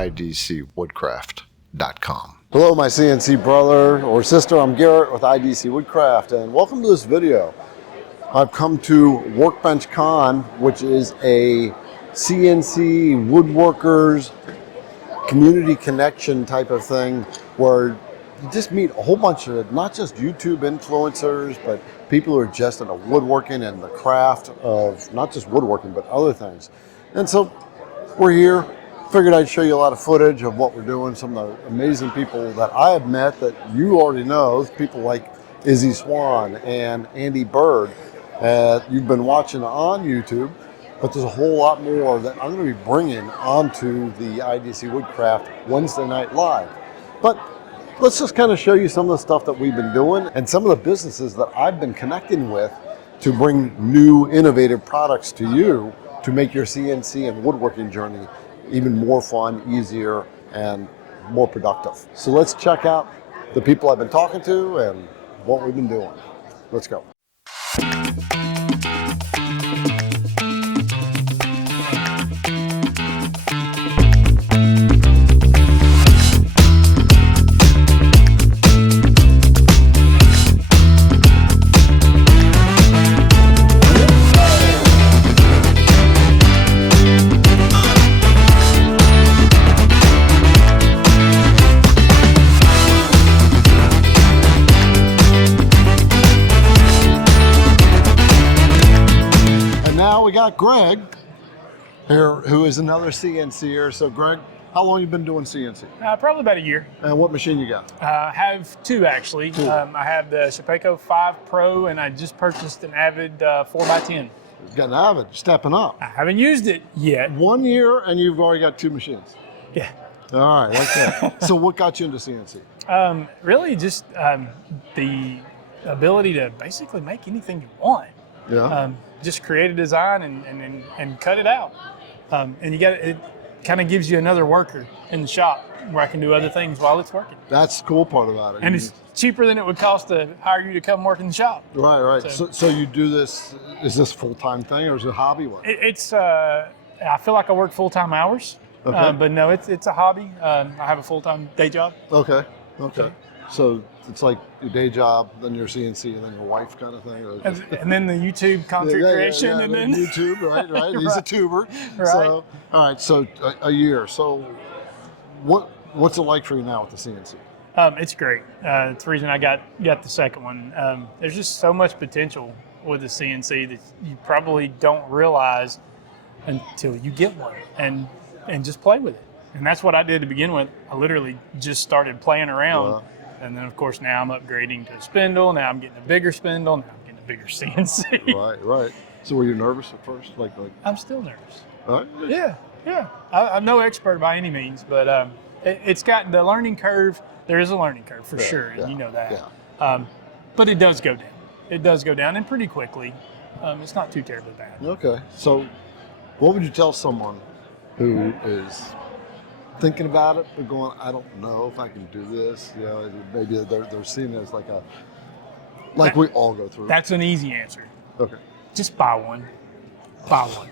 idcwoodcraft.com. Hello, my CNC brother or sister. I'm Garrett with IDC Woodcraft, and welcome to this video. I've come to WorkbenchCon, which is a CNC woodworkers community connection type of thing where you just meet a whole bunch of not just YouTube influencers, but people who are just into woodworking and the craft of not just woodworking, but other things. And so we're here. Figured I'd show you a lot of footage of what we're doing, some of the amazing people that I have met that you already know, people like Izzy Swan and Andy Bird that you've been watching on YouTube, but there's a whole lot more that I'm going to be bringing onto the IDC Woodcraft Wednesday Night Live. But let's just kind of show you some of the stuff that we've been doing and some of the businesses that I've been connecting with to bring new innovative products to you to make your CNC and woodworking journey even more fun, easier, and more productive. So let's check out the people I've been talking to and what we've been doing. Let's go. We got Greg here, who is another CNCer. So Greg, how long you been doing CNC? Probably about a year. And what machine you got? I have two actually. I have the Shapeco 5 Pro and I just purchased an Avid 4x10. You've got an Avid, stepping up. I haven't used it yet. 1 year and you've already got two machines. Yeah. All right, like that. So what got you into CNC? Really just the ability to basically make anything you want. Yeah. Just create a design and cut it out. And it kind of gives you another worker in the shop where I can do other things while it's working. That's the cool part about it. And it's cheaper than it would cost to hire you to come work in the shop. Right, right. So you do this, is this a full-time thing or is it a hobby work? I feel like I work full-time hours, okay. But no, it's a hobby. I have a full-time day job. Okay, okay. So it's like your day job, then your CNC, and then your wife kind of thing? Or and then the YouTube content creation. Yeah, and then YouTube, right. He's a tuber. Right. So, all right, so a year. So what's it like for you now with the CNC? It's great. It's the reason I got the second one. There's just so much potential with the CNC that you probably don't realize until you get one and just play with it. And that's what I did to begin with. I literally just started playing around. Wow. And then, of course, now I'm upgrading to a spindle. Now I'm getting a bigger spindle. Now I'm getting a bigger CNC. Right. So were you nervous at first? Like I'm still nervous. All right. Yeah. I'm no expert by any means, but it's got the learning curve. There is a learning curve for sure, and you know that. Yeah. But it does go down. It does go down, and pretty quickly. It's not too terribly bad. Okay. So what would you tell someone who is thinking about it, but going, I don't know if I can do this. You know, maybe they're seeing it as like we all go through. That's an easy answer. Okay. Just buy one. Buy one.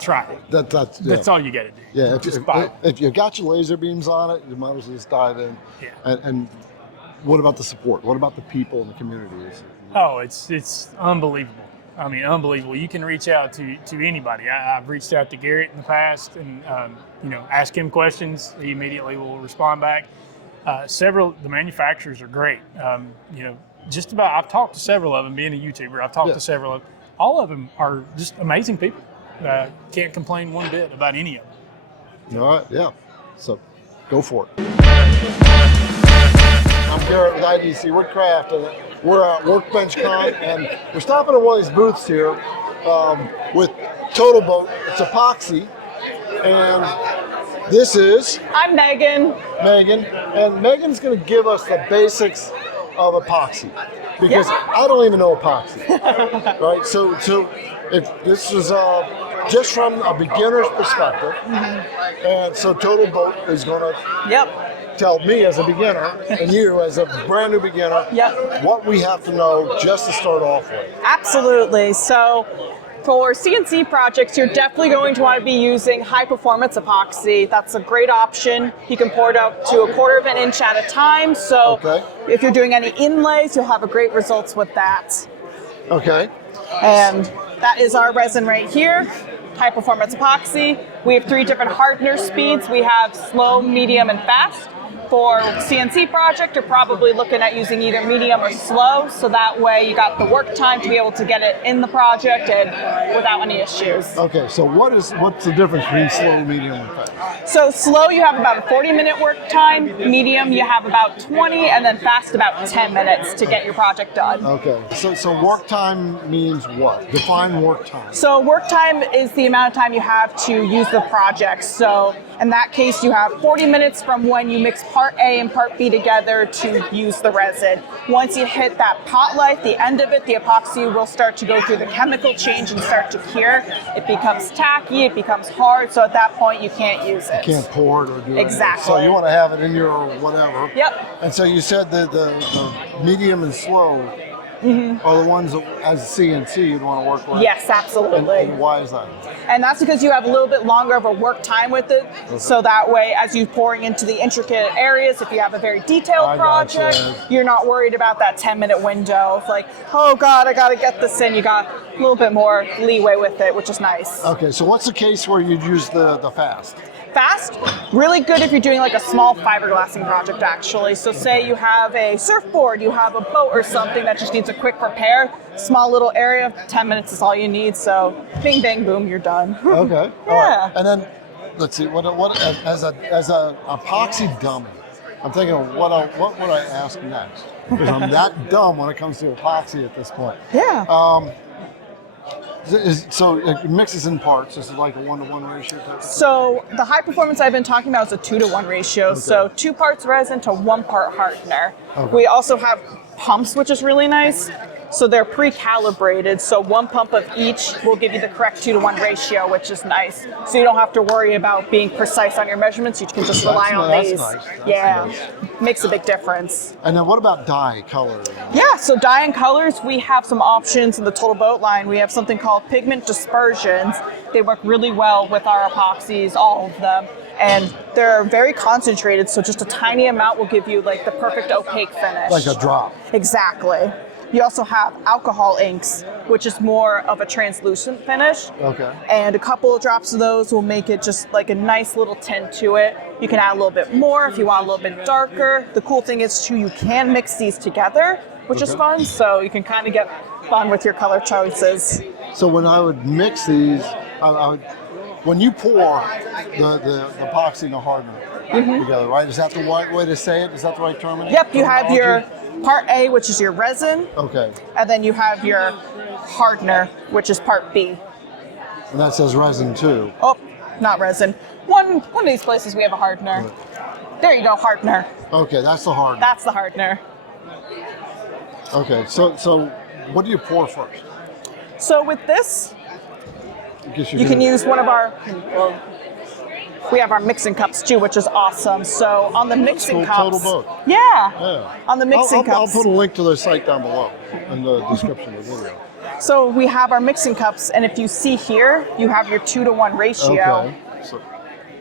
Try it. That's all you got to do. Yeah. If you got your laser beams on it, you might as well just dive in. Yeah. And what about the support? What about the people in the communities? Oh, it's unbelievable. I mean, unbelievable. You can reach out to anybody. I've reached out to Garrett in the past and, ask him questions. He immediately will respond back. The manufacturers are great. Just about, I've talked to several of them, being a YouTuber, I've talked to several of them. All of them are just amazing people. Can't complain one bit about any of them. All right, yeah. So go for it. I'm Garrett with IDC Woodcraft, and we're at WorkbenchCon, and we're stopping at one of these booths here with Total Boat. It's epoxy, and this is... I'm Megan. And Megan's going to give us the basics of epoxy, because I don't even know epoxy, right? So if this is just from a beginner's perspective, and so Total Boat is going to tell me as a beginner and you as a brand new beginner what we have to know just to start off with. Absolutely. So For CNC projects, you're definitely going to want to be using high performance epoxy. That's a great option. You can pour it out to 1/4 of an inch at a time. So if you're doing any inlays, you'll have a great results with that. Okay. And that is our resin right here, high performance epoxy. We have 3 different hardener speeds. We have slow, medium, and fast. For CNC project, you're probably looking at using either medium or slow, so that way you got the work time to be able to get it in the project and without any issues. Okay, so what's the difference between slow, medium, and fast? So slow, you have about a 40-minute work time. Medium, you have about 20, and then fast, about 10 minutes to get your project done. Okay, so work time means what? Define work time. So work time is the amount of time you have to use the project. So in that case, you have 40 minutes from when you mix part A and part B together to use the resin. Once you hit that pot life, the end of it, the epoxy will start to go through the chemical change and start to cure. It becomes tacky, it becomes hard, so at that point you can't use it. You can't pour it or do Exactly. anything. So you want to have it in your whatever. Yep. And so you said that the medium and slow are the ones that, as CNC, you'd want to work with? Yes, absolutely. And why is that? And that's because you have a little bit longer of a work time with it. Okay. So that way, as you're pouring into the intricate areas, if you have a very detailed project, you're not worried about that 10-minute window of like, oh God, I got to get this in. You got a little bit more leeway with it, which is nice. Okay, so what's the case where you'd use the fast? Fast, really good if you're doing like a small fiberglassing project actually. So say you have a surfboard, you have a boat or something that just needs a quick repair, small little area, 10 minutes is all you need. So bing, bang, boom, you're done. Okay. Yeah. All right. And then, let's see, what as a epoxy dummy, I'm thinking of what would I ask next? Because I'm that dumb when it comes to epoxy at this point. Yeah. So it mixes in parts. This is like a 1-to-1 ratio type of thing? So the high performance I've been talking about is a 2-to-1 ratio. Okay. So 2 parts resin to 1 part hardener. Okay. We also have pumps, which is really nice. So they're pre-calibrated. So 1 pump of each will give you the correct 2-to-1 ratio, which is nice. So you don't have to worry about being precise on your measurements. You can just rely on these. Nice. Yeah, Nice. makes a big difference. And then what about dye, color? Yeah, so dye and colors, we have some options in the Total Boat line. We have something called pigment dispersions. They work really well with our epoxies, all of them. And they're very concentrated, so just a tiny amount will give you like the perfect opaque finish. Like a drop. Exactly. You also have alcohol inks, which is more of a translucent finish. Okay. And a couple of drops of those will make it just like a nice little tint to it. You can add a little bit more if you want a little bit darker. The cool thing is too, you can mix these together, which is fun. So you can kind of get fun with your color choices. So when I would mix these, I would, when you pour the epoxy and the hardener together, right? Is that the right way to say it? Is that the right term? Yep, you have your part A, which is your resin. Okay. And then you have your hardener, which is part B. And that says resin too. Oh, not resin. One of these places we have a hardener. There you go, hardener. Okay, that's the hardener. That's the hardener. Okay, so what do you pour first? So with this, you can use one of our, we have our mixing cups too, which is awesome. So on the mixing cups. Total Boat. Yeah. On the mixing cups. I'll put a link to their site down below in the description of the video. So we have our mixing cups, and if you see here, you have your 2-to-1 ratio. Okay.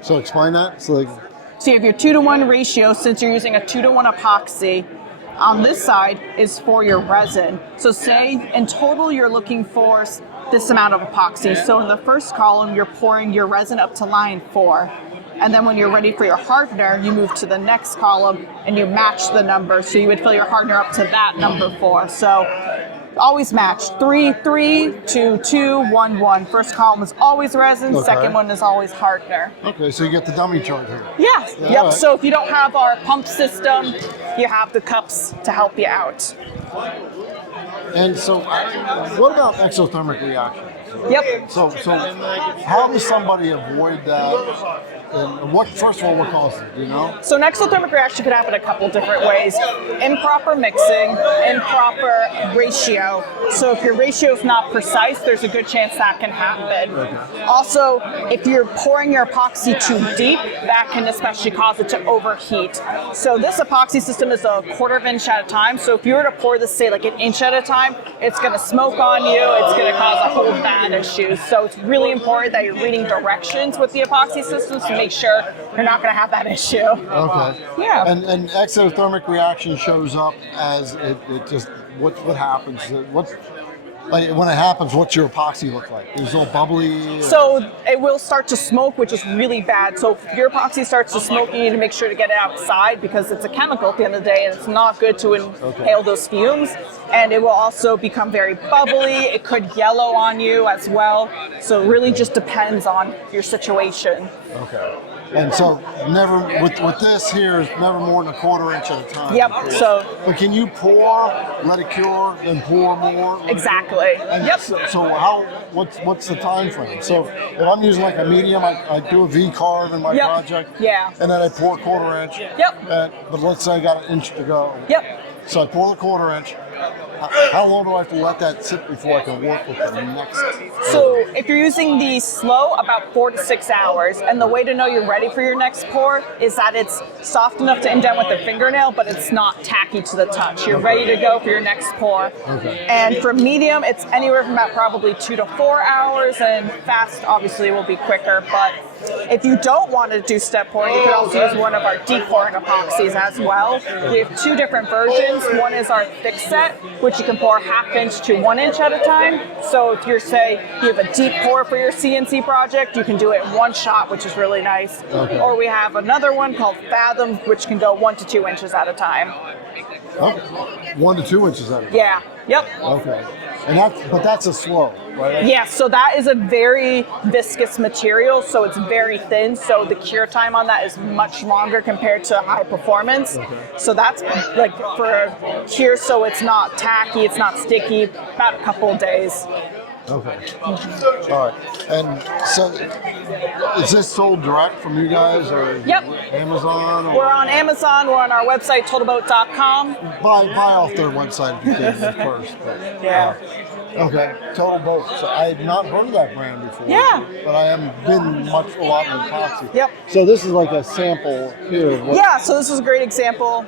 So explain that. So you have your 2-to-1 ratio since you're using a 2-to-1 epoxy. On this side is for your resin. So say in total you're looking for this amount of epoxy. So in the first column, you're pouring your resin up to line 4. And then when you're ready for your hardener, you move to the next column and you match the number. So you would fill your hardener up to that number 4. So always match 3, 3, 2, 2, 1, 1. First column is always resin. Okay. Second one is always hardener. Okay, so you get the dummy chart here. Yes. Yeah, Yep. right. So if you don't have our pump system, you have the cups to help you out. And so, what about exothermic reactions? Yep. So how does somebody avoid that And what, first of all, what causes it, do you know? So an exothermic reaction could happen a couple different ways. Improper mixing, improper ratio. So if your ratio is not precise, there's a good chance that can happen. Okay. Also, if you're pouring your epoxy too deep, that can especially cause it to overheat. So this epoxy system is a 1/4 inch at a time. So if you were to pour this, say like an inch at a time, it's going to smoke on you. It's going to cause a whole bad issues. So it's really important that you're reading directions with the epoxy systems to make sure you're not going to have that issue. Okay. Yeah. And exothermic reaction shows up as it just, what happens? Like when it happens, what's your epoxy look like? Is it all bubbly? So it will start to smoke, which is really bad. So if your epoxy starts to smoke, you need to make sure to get it outside because it's a chemical at the end of the day and it's not good to inhale those fumes. And it will also become very bubbly. It could yellow on you as well. So it really just depends on your situation. Okay. And so never, with this here, is never more than a 1/4 inch at a time. Yep, so. But can you pour, let it cure, then pour more? Exactly. And Yep. So what's the time frame? So if I'm using like a medium, I do a V carve in my project. Yeah. And then I pour 1/4 inch. Yep. But let's say I got an inch to go. Yep. So I pour the 1/4 inch. How long do I have to let that sit before I can work with the next? So if you're using the slow, about 4 to 6 hours. And the way to know you're ready for your next pour is that it's soft enough to indent with the fingernail, but it's not tacky to the touch. You're ready to go for your next pour. Okay. And for medium, it's anywhere from about probably 2 to 4 hours, and fast obviously will be quicker. But if you don't want to do step pouring, you could also use one of our deep pouring epoxies as well. We have 2 different versions. One is our thick set, which you can pour 1/2 inch to 1 inch at a time. So if you're, say, you have a deep pour for your CNC project, you can do it in one shot, which is really nice. Okay. Or we have another one called Fathom, which can go 1 to 2 inches at a time. Oh, 1 to 2 inches at a time. Yeah. Yep. Okay. And that's a slow, right? Yeah, so that is a very viscous material, so it's very thin, so the cure time on that is much longer compared to high performance. Okay. So that's like for a cure, so it's not tacky, it's not sticky, about a couple of days. Okay. All right. And so is this sold direct from you guys or Yep. Amazon? Or We're on Amazon, we're on our website, totalboat.com. buy off their website if you can first. But, Yeah. okay. Total Boat. So I had not heard of that brand before. Yeah. But I haven't been a lot in epoxy. Yep. So this is like a sample here. Of what, Yeah, so this is a great example.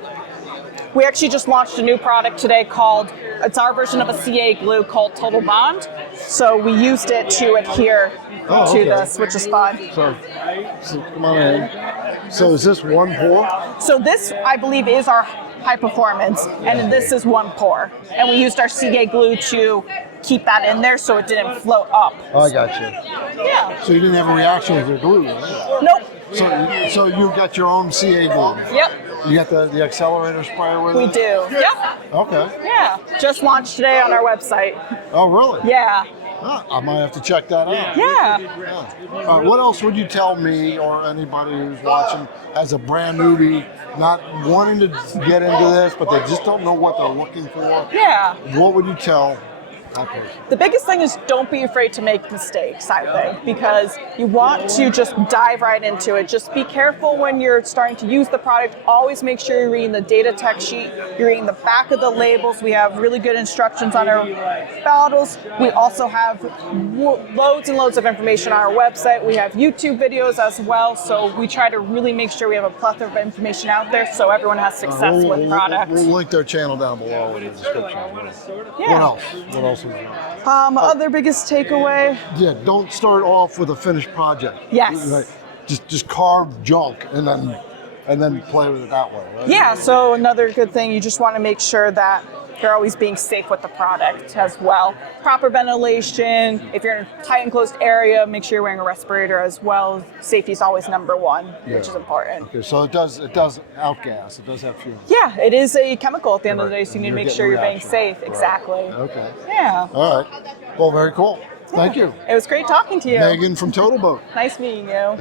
We actually just launched a new product today called, it's our version of a CA glue called Total Bond. So we used it to adhere to this, which is fun. So come on in. So is this one pour? So this, I believe, is our high performance, and this is one pour. And we used our CA glue to keep that in there so it didn't float up. Oh, I got you. Yeah. So you didn't have a reaction with your glue, right? Nope. So you got your own CA glue? Yep. You got the accelerator sprayer with We it? do. Yep. Okay. Yeah. Just launched today on our website. Oh, really? Yeah. Huh, I might have to check that out. Yeah. What else would you tell me or anybody who's watching as a brand newbie, not wanting to get into this, but they just don't know what they're looking for? Yeah. What would you tell that person? The biggest thing is don't be afraid to make mistakes, I think, because you want to just dive right into it. Just be careful when you're starting to use the product. Always make sure you're reading the data tech sheet, you're reading the back of the labels. We have really good instructions on our bottles. We also have loads and loads of information on our website. We have YouTube videos as well, so we try to really make sure we have a plethora of information out there so everyone has success with products. We'll link their channel down below in the description. Yeah. What else? What else? Other biggest takeaway. Yeah, don't start off with a finished project. Yes. Like, just carve junk and then play with it that way, right? Yeah, so another good thing, you just want to make sure that you're always being safe with the product as well. Proper ventilation, if you're in a tight enclosed area, make sure you're wearing a respirator as well. Safety is always number one, which is important. Okay, so it does outgas, it does have fumes. Yeah, it is a chemical at the end of the day, so you need to You're make sure you're being getting safe. reaction. Exactly. Okay. Yeah. All right. Well, very cool. Thank you. It was great talking to you. Megan from Total Boat. Nice meeting you.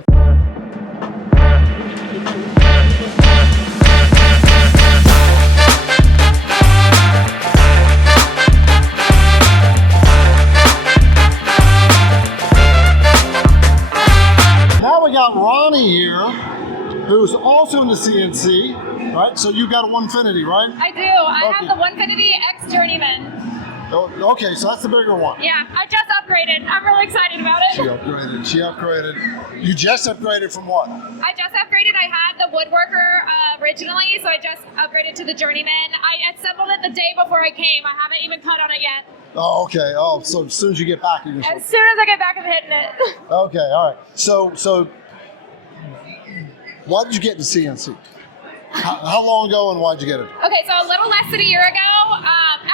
Now we got got Ronnie here, who's also in the CNC, right? So you got a Onefinity, right? I do. I have the Onefinity X Journeyman. Oh, okay, so that's the bigger one. Yeah, I just upgraded. I'm really excited about it. She upgraded. You just upgraded from what? I just upgraded. I had the Woodworker originally, so I just upgraded to the Journeyman. I assembled it the day before I came. I haven't even cut on it yet. Oh, okay. Oh, so as soon as you get back, you're As soon as I get back, I'm hitting it. Okay, all right. So why did you get into CNC? How long ago and why did you get it? Okay, so a little less than a year ago,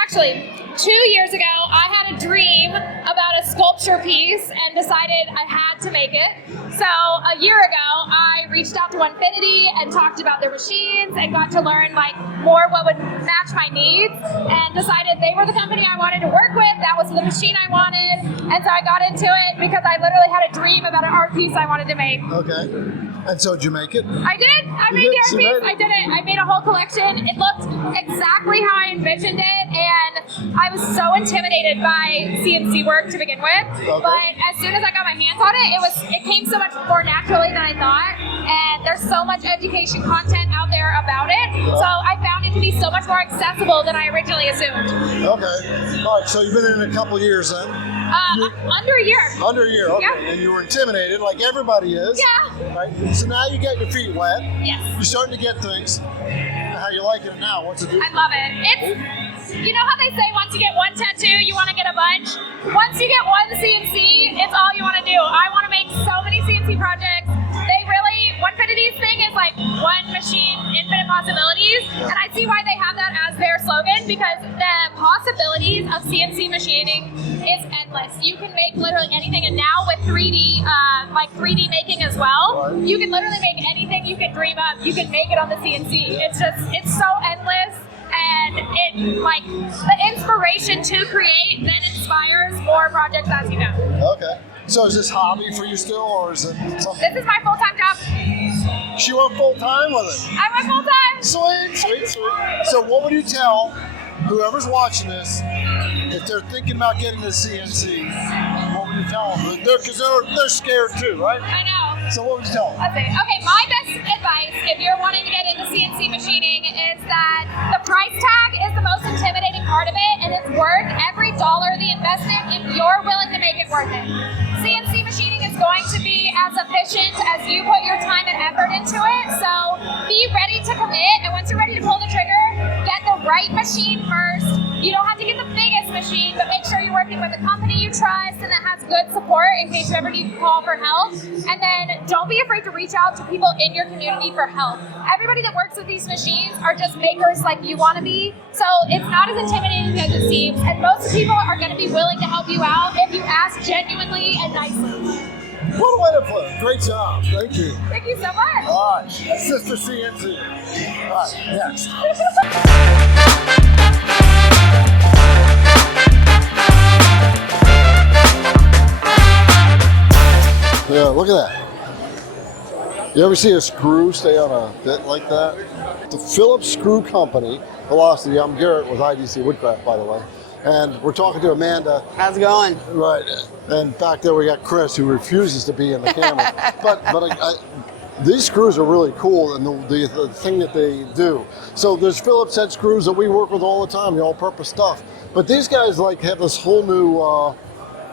actually 2 years ago, I had a dream about a sculpture piece and decided I had to make it. So a year ago, I reached out to Onefinity and talked about their machines and got to learn like more what would match my needs and decided they were the company I wanted to work with. That was the machine I wanted. And so I got into it because I literally had a dream about an art piece I wanted to make. Okay. And so did you make it? I did. I made the art piece. I did it. I made a whole collection. It looked exactly how I envisioned it, and I was so intimidated by CNC work to begin with. Okay. But as soon as I got my hands on it, it came so much more naturally than I thought. And there's so much education content out there about it. So I found it to be so much more accessible than I originally assumed. Okay. All right. So you've been in a couple years then. Under a year. Under a year. Okay. Yeah. And you were intimidated, like everybody is. Yeah. Right. So now you get your feet wet. Yes. You're starting to get things. How you liking it now? What's it do? I love it. You know how they say once you get one tattoo, you want to get a bunch? Once you get one CNC, it's all you want to do. I want to make so many CNC projects. Onefinity's thing is like one machine, infinite possibilities. And I see why they have that as their slogan, because the possibilities of CNC machining is endless. You can make literally anything, and now with 3D, like 3D making as well, you can literally make anything you can dream up. You can make it on the CNC. It's so endless. And it, like, the inspiration to create then inspires more projects as you go. Okay. So is this hobby for you still, or is it something? This is my full-time job. She went full-time with it? I went full-time. Sweet. So what would you tell whoever's watching this if they're thinking about getting a CNC? What would you tell them? Because they're scared too, right? I know. So what would you tell them? Let's see. Okay, my best advice if you're wanting to get into CNC machining is that the price tag is the most intimidating part of it, and it's worth every dollar of the investment if you're willing to make it worth it. CNC machining is going to be as efficient as you put your time and effort into it, so be ready to commit, and once you're ready to pull the trigger, get the right machine first. You don't have to get the biggest machine, but make sure you're working with a company you trust and that has good support in case you ever need to call for help. And then don't be afraid to reach out to people in your community for help. Everybody that works with these machines are just makers like you want to be, so it's not as intimidating as it seems, and most people are going to be willing to help you out if you ask genuinely and nicely. What a way to put it. Great job. Thank you. Thank you so much. All right. Sister CNC. All right. Next. Yeah, look at that. You ever see a screw stay on a bit like that? The Phillips Screw Company, Velocity. I'm Garrett with IDC Woodcraft, by the way. And we're talking to Amanda. How's it going? Right. And back there we got Chris, who refuses to be in the camera. but these screws are really cool, and the thing that they do. So there's Phillips head screws that we work with all the time, the all-purpose stuff. But these guys like have this whole new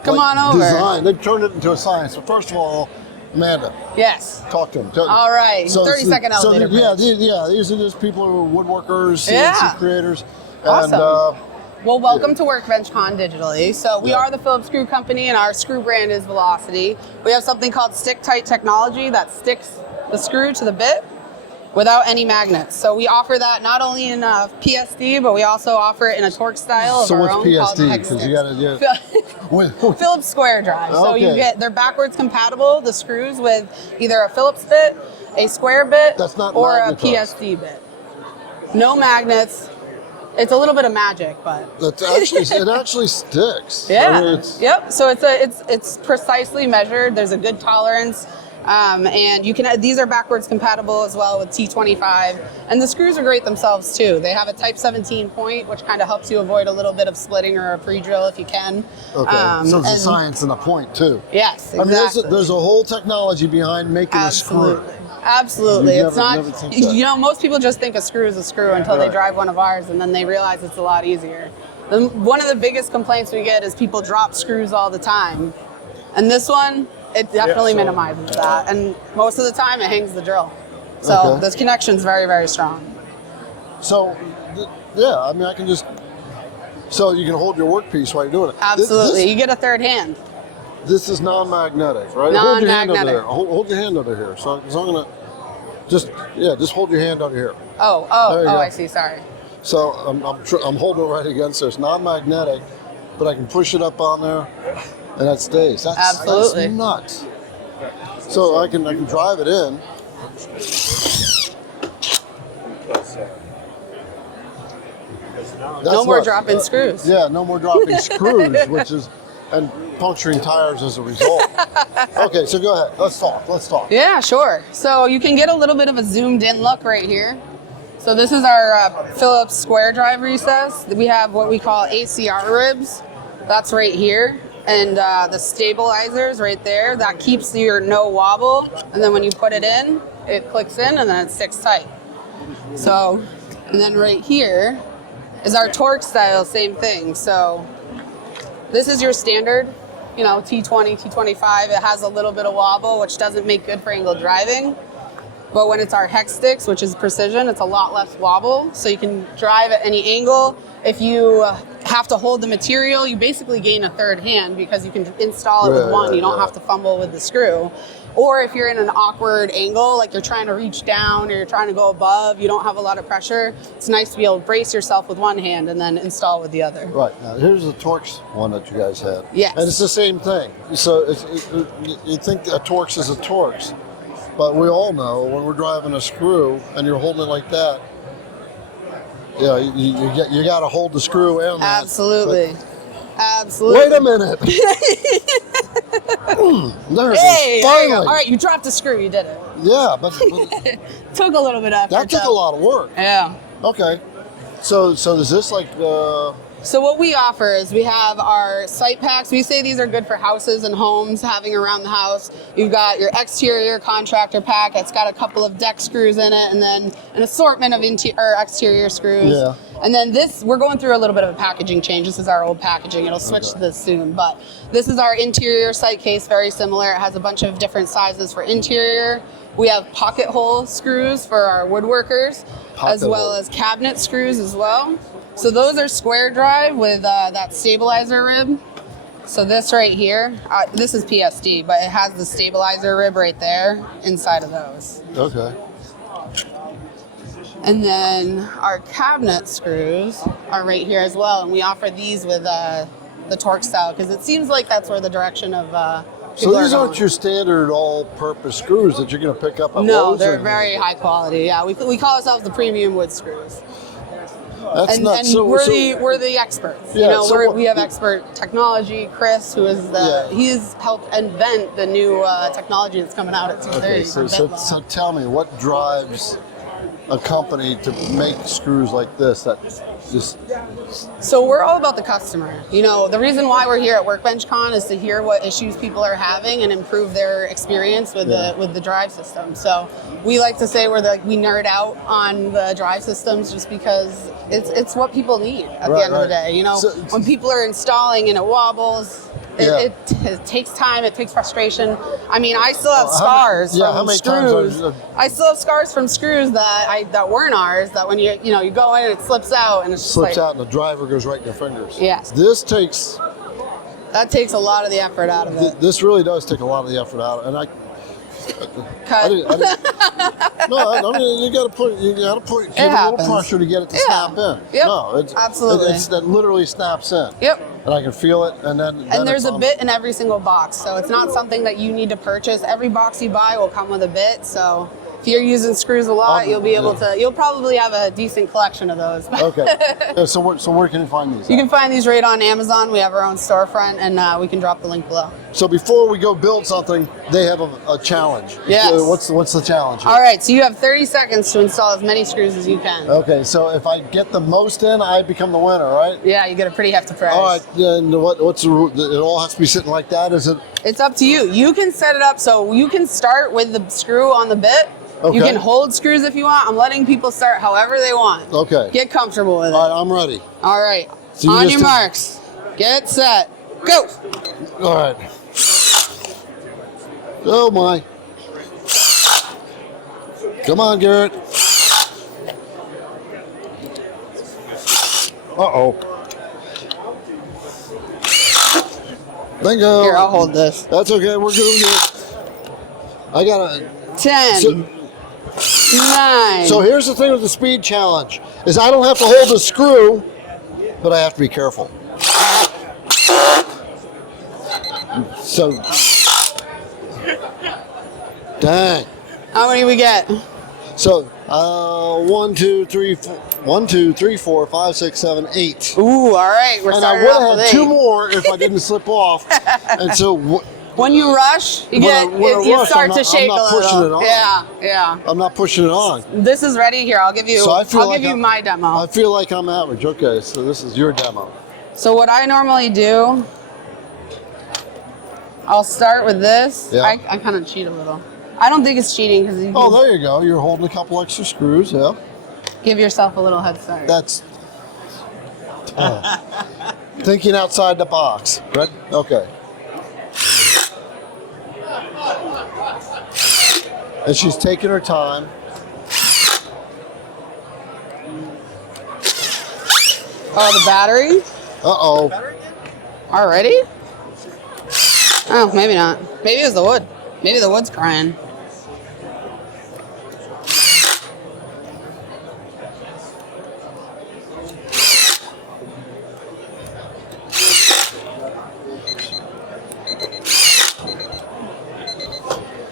Come on over. design. They've turned it into a science. So first of all, Amanda. Yes. Talk to them. All right. 30-second elevator pitch. These are just people who are woodworkers, CNC creators. Awesome. And, well, welcome to WorkbenchCon digitally. So we are the Phillips Screw Company, and our screw brand is Velocity. We have something called stick-tight technology that sticks the screw to the bit without any magnets. So we offer that not only in PSD, but we also offer it in a torque style of our own. So what's called PSD? Because you got to Phillips square drive. So Okay. you get, they're backwards compatible, the screws, with either a Phillips bit, a square bit, or a PSD bit. No magnets. It's a little bit of magic, but it actually sticks. Yeah. I mean, Yep. So it's precisely measured. There's a good tolerance. And you can, these are backwards compatible as well with T25. And the screws are great themselves too. They have a Type 17 point, which kind of helps you avoid a little bit of splitting or a pre-drill if you can. Okay, so it's a science and a point too. Yes, exactly. I mean, there's a whole technology behind making a screw. Absolutely. You'd It's never not, think that. you know, most people just think a screw is a screw until they drive one of ours, and then they realize it's a lot easier. One of the biggest complaints we get is people drop screws all the time. And this one, it definitely minimizes that. And most of the time it hangs the drill. So this connection's very, very strong. So, yeah, I mean, I can just, so you can hold your workpiece while you're doing it. Absolutely. You get a third hand. This is non-magnetic, right? Hold your hand under there. Hold your hand under here. So I'm going to just hold your hand under here. Oh, I see. Sorry. So I'm holding it right against there. It's non-magnetic, but I can push it up on there, and that stays. Absolutely. That's nuts. So I can drive it in. No more dropping screws. Yeah, no more dropping screws, and puncturing tires as a result. Okay, so go ahead. Let's talk. Yeah, sure. So you can get a little bit of a zoomed in look right here. So this is our Phillips square drive recess. We have what we call ACR ribs. That's right here. And the stabilizers right there. That keeps your no wobble. And then when you put it in, it clicks in and then it sticks tight. So, and then right here is our torque style, same thing. So this is your standard, you know, T20, T25. It has a little bit of wobble, which doesn't make good for angle driving. But when it's our hex sticks, which is precision, it's a lot less wobble. So you can drive at any angle. If you have to hold the material, you basically gain a third hand because you can install it with one. You don't have to fumble with the screw. Or if you're in an awkward angle, like you're trying to reach down or you're trying to go above, you don't have a lot of pressure, it's nice to be able to brace yourself with one hand and then install with the other. Right, now here's the Torx one that you guys had. Yes. And it's the same thing. So you think a Torx is a Torx, but we all know when we're driving a screw and you're holding it like that, yeah, you got to hold the screw and that. Absolutely. Absolutely. Wait a minute. There's Hey, there you go. finally. All right, you dropped a screw, you did it. Yeah, but Took a little bit of effort. that took a lot of work. Yeah. Okay. So is this like So what we offer is we have our site packs. We say these are good for houses and homes, having around the house. You've got your exterior contractor pack. It's got a couple of deck screws in it, and then an assortment of exterior screws. Yeah. And then this, we're going through a little bit of a packaging change. This is our old packaging. It'll switch to this soon. But this is our interior site case, very similar. It has a bunch of different sizes for interior. We have pocket hole screws for our woodworkers, as well as cabinet screws as well. So those are square drive with that stabilizer rib. So this right here, this is PSD, but it has the stabilizer rib right there inside of those. okay. And then our cabinet screws are right here as well. And we offer these with the torque style because it seems like that's where the direction of So these aren't your standard all-purpose screws that you're going to pick up at No, Lowe's they're or- very high quality. Yeah, we call ourselves the premium wood screws. That's And nuts. we're the experts. Yeah, You know, so we have expert technology. Chris, who is he's helped invent the new technology that's coming out at 2:30. Okay, so tell me, what drives a company to make screws like this that just So we're all about the customer. You know, the reason why we're here at WorkbenchCon is to hear what issues people are having and improve their experience with the drive system. So we like to say we nerd out on the drive systems just because it's what people need at the end of the day. You know, when people are installing and it wobbles, it takes time, it takes frustration. I mean, I still have scars from screws. I still have scars from screws that weren't ours, that when you go in and it slips out and it's slips out and the driver goes right in your fingers. Yes. That takes a lot of the effort out of it. This really does take a lot of the effort out, and no, I mean you got to give it a little pressure to get it to snap in. Yep. No, absolutely. That literally snaps in. Yep. And I can feel it, and then there's a bit in every single box, so it's not something that you need to purchase. Every box you buy will come with a bit, so if you're using screws a lot, you'll probably have a decent collection of those. Okay. So where can you find these? You can find these right on Amazon. We have our own storefront, and we can drop the link below. So before we go build something, they have a challenge. Yes. What's the challenge here? All right, so you have 30 seconds to install as many screws as you can. Okay, so if I get the most in, I become the winner, right? Yeah, you get a pretty hefty prize. All right, then what's the rule? It all has to be sitting like that, is it? It's up to you. You can set it up so you can start with the screw on the bit. Okay. You can hold screws if you want. I'm letting people start however they want. Okay. Get comfortable with it. All right, I'm ready. All right. So you on just your do- marks. Get set. Go. All right. Oh my. Come on, Garrett. Uh-oh. Bingo. Here, I'll hold this. That's okay, we're doing good. I got a... 10, 9. So here's the thing with the speed challenge, is I don't have to hold the screw, but I have to be careful. So, dang. How many we get? So, 1, 2, 3, 4, 5, 6, 7, 8. Ooh, all right. We're And I starting would off have with had 8. 2 more if I didn't slip off. And so, When you rush, you When I you rush, start I'm to not- shake I'm not a little. pushing it on. Yeah. I'm not pushing it on. This is ready. Here, I'll give you. So I feel I'll like give you my demo. I feel like I'm average. Okay, so this is your demo. So what I normally do, I'll start with this. Yeah. I kind of cheat a little. I don't think it's cheating because you Oh, can there you go. You're holding a couple extra screws. Yeah. give yourself a little head start. That's thinking outside the box. Right? Okay. And she's taking her time. Oh, the battery? Uh-oh. Already? Oh, maybe not. Maybe it was the wood. Maybe the wood's crying.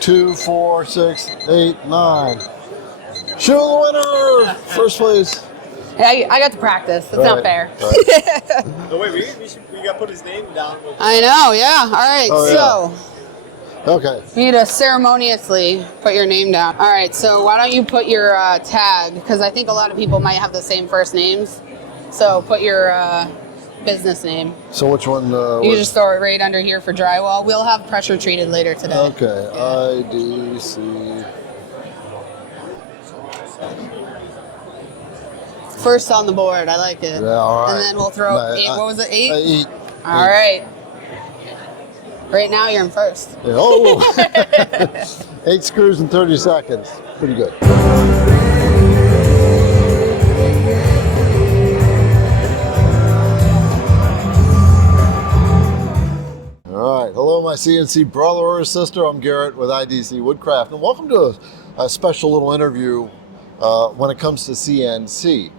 Two, 4, 6, 8, 9. Show the winner! First place. Yeah, I got to practice. That's not Right, fair. right. No, wait, we got to put his name down. I know, yeah. All right, Oh, so Okay. you need to ceremoniously put your name down. All right, so why don't you put your tag, because I think a lot of people might have the same first names. So put your business name. So which one? You can just throw it right under here for drywall. We'll have pressure treated later today. Okay. IDC. First on the board, I like it. Yeah, all right. And then we'll throw No, 8. What was it, 8? 8. All right. Right now you're in first. Yeah, oh! 8 screws in 30 seconds. Pretty good. All right. Hello, my CNC brother or sister. I'm Garrett with IDC Woodcraft, and welcome to a special little interview when it comes to CNC.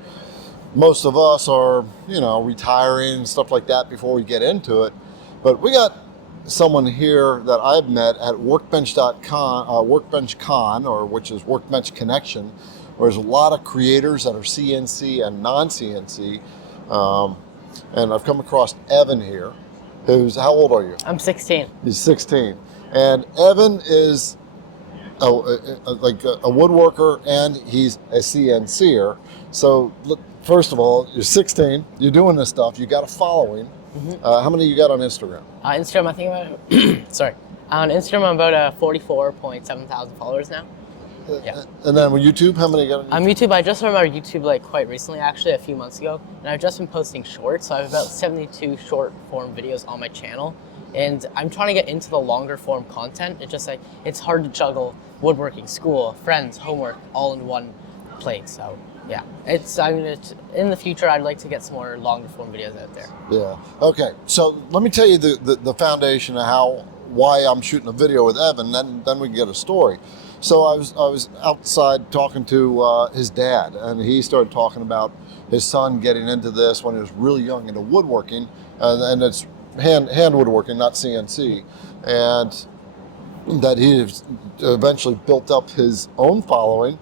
Most of us are, retiring and stuff like that before we get into it, but we got someone here that I've met at WorkbenchCon, or which is Workbench Connection, where there's a lot of creators that are CNC and non-CNC, and I've come across Evan here, who's, how old are you? I'm 16. He's 16, and Evan is like a woodworker, and he's a CNCer. So first of all, you're 16, you're doing this stuff, you got a following. How many you got on Instagram? Instagram, I think about, sorry. On Instagram, I'm about 44.7 thousand followers now. Yeah. And then with YouTube, how many you got on YouTube? On YouTube, I just started my YouTube quite recently, actually a few months ago, and I've just been posting shorts. So I have about 72 short form videos on my channel, and I'm trying to get into the longer form content. It's just it's hard to juggle woodworking, school, friends, homework, all in one plate. So yeah, in the future, I'd like to get some more longer form videos out there. Yeah. Okay. So let me tell you the foundation of why I'm shooting a video with Evan. Then we can get a story. So I was outside talking to his dad, and he started talking about his son getting into this when he was really young, into woodworking, and it's hand woodworking, not CNC, and that he eventually built up his own following.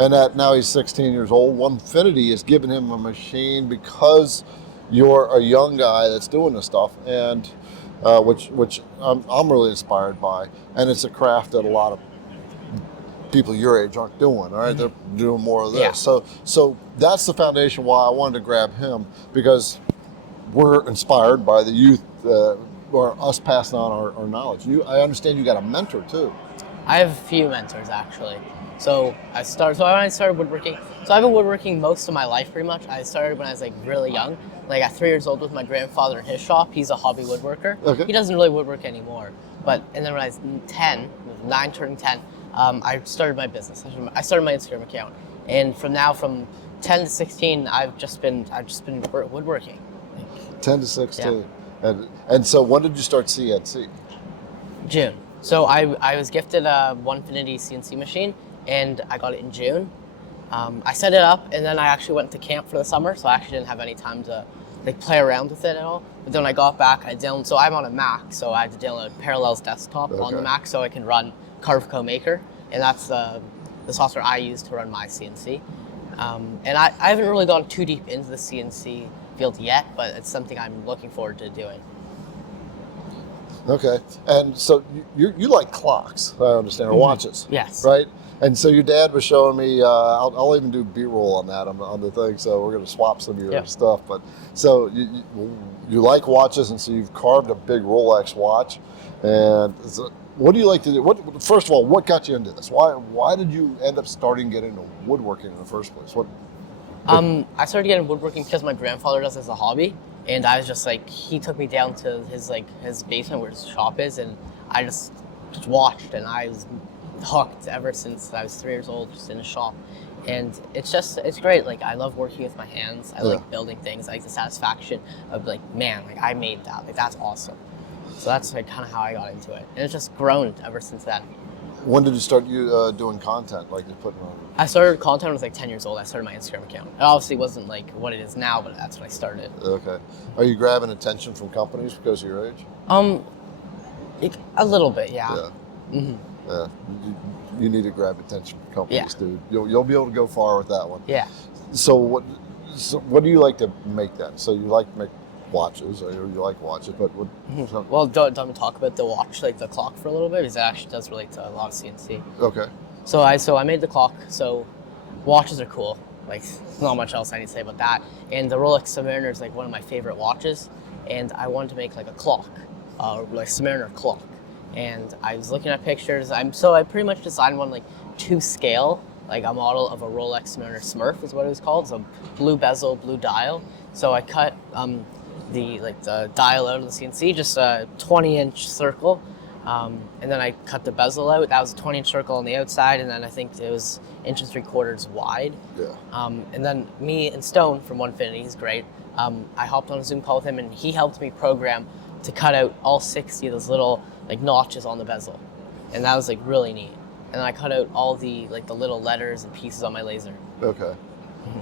And that now he's 16 years old. Onefinity has given him a machine because you're a young guy that's doing this stuff, and which I'm really inspired by, and it's a craft that a lot of people your age aren't doing. All right, they're doing more of this. Yeah. So that's the foundation why I wanted to grab him, because we're inspired by the youth, or us passing on our knowledge. I understand you got a mentor too. I have a few mentors actually. So when I started woodworking, so I've been woodworking most of my life pretty much. I started when I was like really young, like at 3 years old with my grandfather in his shop. He's a hobby woodworker. Okay. He doesn't really woodwork anymore. And then when I was 9 turning 10, I started my business. I started my Instagram account. And from 10 to 16, I've just been woodworking. 10 to 16. Yeah. And so when did you start CNC? June. So I was gifted a Onefinity CNC machine, and I got it in June. I set it up, and then I actually went to camp for the summer, so I actually didn't have any time to like play around with it at all. But then when I got back, so I'm on a Mac, so I had to download Parallels Desktop on the Mac so I can run Carveco Maker, and that's the software I use to run my CNC. And I haven't really gone too deep into the CNC field yet, but it's something I'm looking forward to doing. Okay, and so you like clocks, I understand, or watches. Yes. Right? And so your dad was showing me, I'll even do B-roll on that on the thing, so we're going to swap some of your stuff. But so you like watches, and so you've carved a big Rolex watch. And so what do you like to do? First of all, what got you into this? Why did you end up starting getting into woodworking in the first place? I started getting woodworking because my grandfather does this as a hobby. And I was just like, he took me down to his basement where his shop is, and I just watched, and I was hooked ever since I was 3 years old, just in a shop. And it's great. Like, I love working with my hands. I like building things. I like the satisfaction of like, man, like I made that. Like, that's awesome. So that's like kind of how I got into it. And it's just grown ever since then. When did you start doing content, like just putting on? I started content when I was like 10 years old. I started my Instagram account. It obviously wasn't like what it is now, but that's when I started. Okay. Are you grabbing attention from companies because of your age? A little bit, yeah. Yeah. Mm-hmm. Yeah. You need to grab attention from companies, dude. You'll be able to go far with that one. Yeah. So what do you like to make then? So you like to make watches, or you like watches, but what? Well, don't we talk about the watch, like the clock, for a little bit, because it actually does relate to a lot of CNC. Okay. So I made the clock. So watches are cool. Like, not much else I need to say about that. And the Rolex Submariner is like one of my favorite watches, and I wanted to make like a clock, like Submariner clock. And I was looking at pictures. I pretty much designed one like to scale, like a model of a Rolex Submariner Smurf is what it was called. So blue bezel, blue dial. So I cut the dial out of the CNC, just a 20-inch circle, and then I cut the bezel out. That was a 20-inch circle on the outside, and then I think it was 1 3/4 wide. Yeah. And then me and Stone from Onefinity, he's great. I hopped on a Zoom call with him, and he helped me program to cut out all 60 of those little like notches on the bezel, and that was like really neat. And I cut out all the little letters and pieces on my laser. Okay.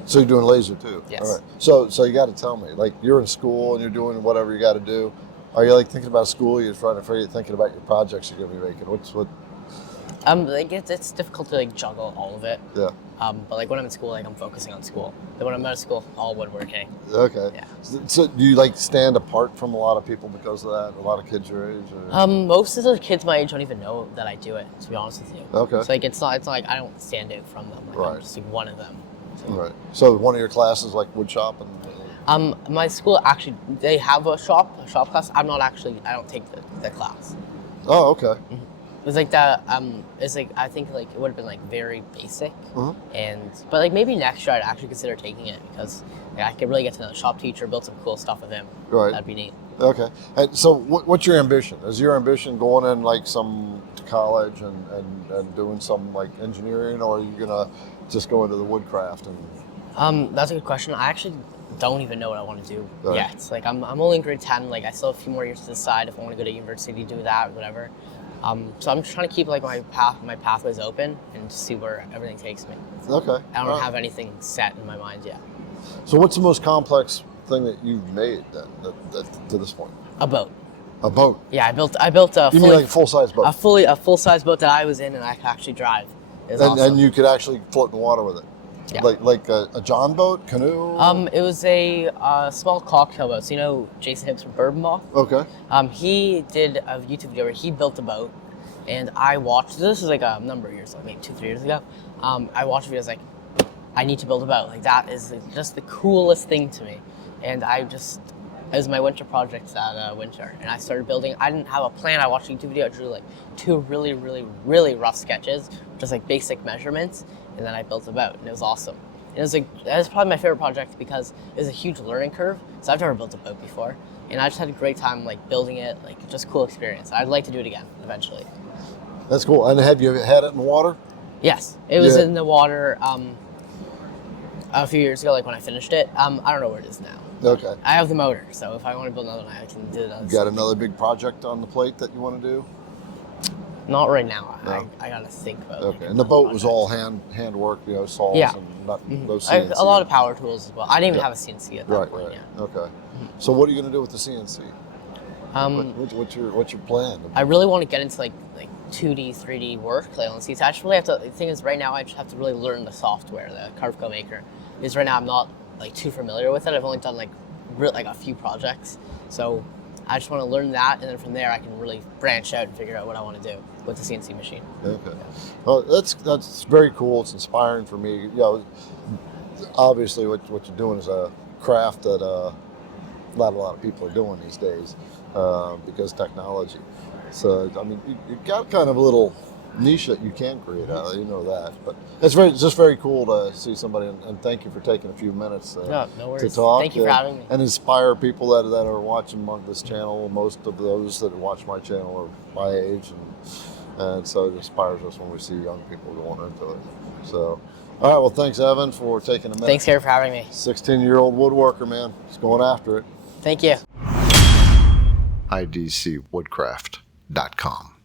So you're doing laser too? Yes. All right. So you got to tell me, like, you're in school and you're doing whatever you got to do. Are you like thinking about school? You're thinking about your projects you're going to be making. What? Like it's difficult to like juggle all of it. Yeah. But like when I'm in school, like I'm focusing on school. Then when I'm out of school, all woodworking. Okay. Yeah. So do you like stand apart from a lot of people because of that? A lot of kids your age? Or? Most of the kids my age don't even know that I do it, to be honest with you. Okay. So like it's not like I don't stand out from them. Like, Right. I'm just like one of them. So. Right. So one of your classes like wood shop and. My school actually, they have a shop class. I don't take the class. Oh, okay. Mm-hmm. It was like that. It's like I think like it would have been like very basic, but like maybe next year I'd actually consider taking it because like, I could really get to know the shop teacher, build some cool stuff with him. Right. That'd be neat. Okay. And so what's your ambition? Is your ambition going in like some college and doing some like engineering, or are you gonna just go into the woodcraft and? That's a good question. I actually don't even know what I want to do Right. yet. Like I'm only in grade 10. Like I still have a few more years to decide if I want to go to university, do that, whatever. So I'm just trying to keep like my pathways open and just see where everything takes me. Okay. I don't have anything set in my mind yet. So what's the most complex thing that you've made then that to this point? A boat. A boat. Yeah, I built a You mean like a full-size boat? a full size boat that I was in and I could actually drive. It was awesome. And you could actually float in the water with it. Yeah. Like a John boat, canoe? It was a small cocktail boat. So you know Jason Hibbs from Bourbon Ball? Okay. He did a YouTube video where he built a boat, and I watched. This was like a number of years ago, maybe 2-3 years ago. I watched videos like, I need to build a boat. Like that is just the coolest thing to me, and it was my winter project that winter, and I started building. I didn't have a plan. I watched a YouTube video. I drew like 2 really, really, really rough sketches, just like basic measurements, and then I built a boat, and it was awesome. And it was like, that was probably my favorite project because it was a huge learning curve. So I've never built a boat before, and I just had a great time like building it, like just cool experience. I'd like to do it again eventually. That's cool. And have you had it in the water? Yes, it was Yeah. in the water a few years ago, like when I finished it. I don't know where it is now. Okay. I have the motor, so if I want to build another one, I can do that. You got another big project on the plate that you want to do? Not right now. No. I gotta think about it. Okay. And the boat was all hand work, saws Yeah. and not no I CNC. have a lot of power tools as well. I didn't even Yeah. have a CNC at that Right, point right. yet. Okay. So what are you going to do with the CNC? What's your plan? I really want to get into like 2D, 3D work, like on CNC. I just really have to. The thing is, right now I just have to really learn the software, the Carveco Maker. Because right now I'm not like too familiar with it. I've only done like a few projects, so I just want to learn that, and then from there I can really branch out and figure out what I want to do with the CNC machine. Okay. Well, that's very cool. It's inspiring for me. Obviously what you're doing is a craft that not a lot of people are doing these days because technology. So I mean, you got kind of a little niche that you can create. You know that, but it's just very cool to see somebody. And thank you for taking a few minutes No to worries. talk. Thank you for having me. And inspire people that are watching this channel. Most of those that watch my channel are my age, and so it inspires us when we see young people going into it. So, all right. Well, thanks, Evan, for taking a minute. Thanks, Gary, for having me. 16-year-old woodworker, man. He's going after it. Thank you. idcwoodcraft.com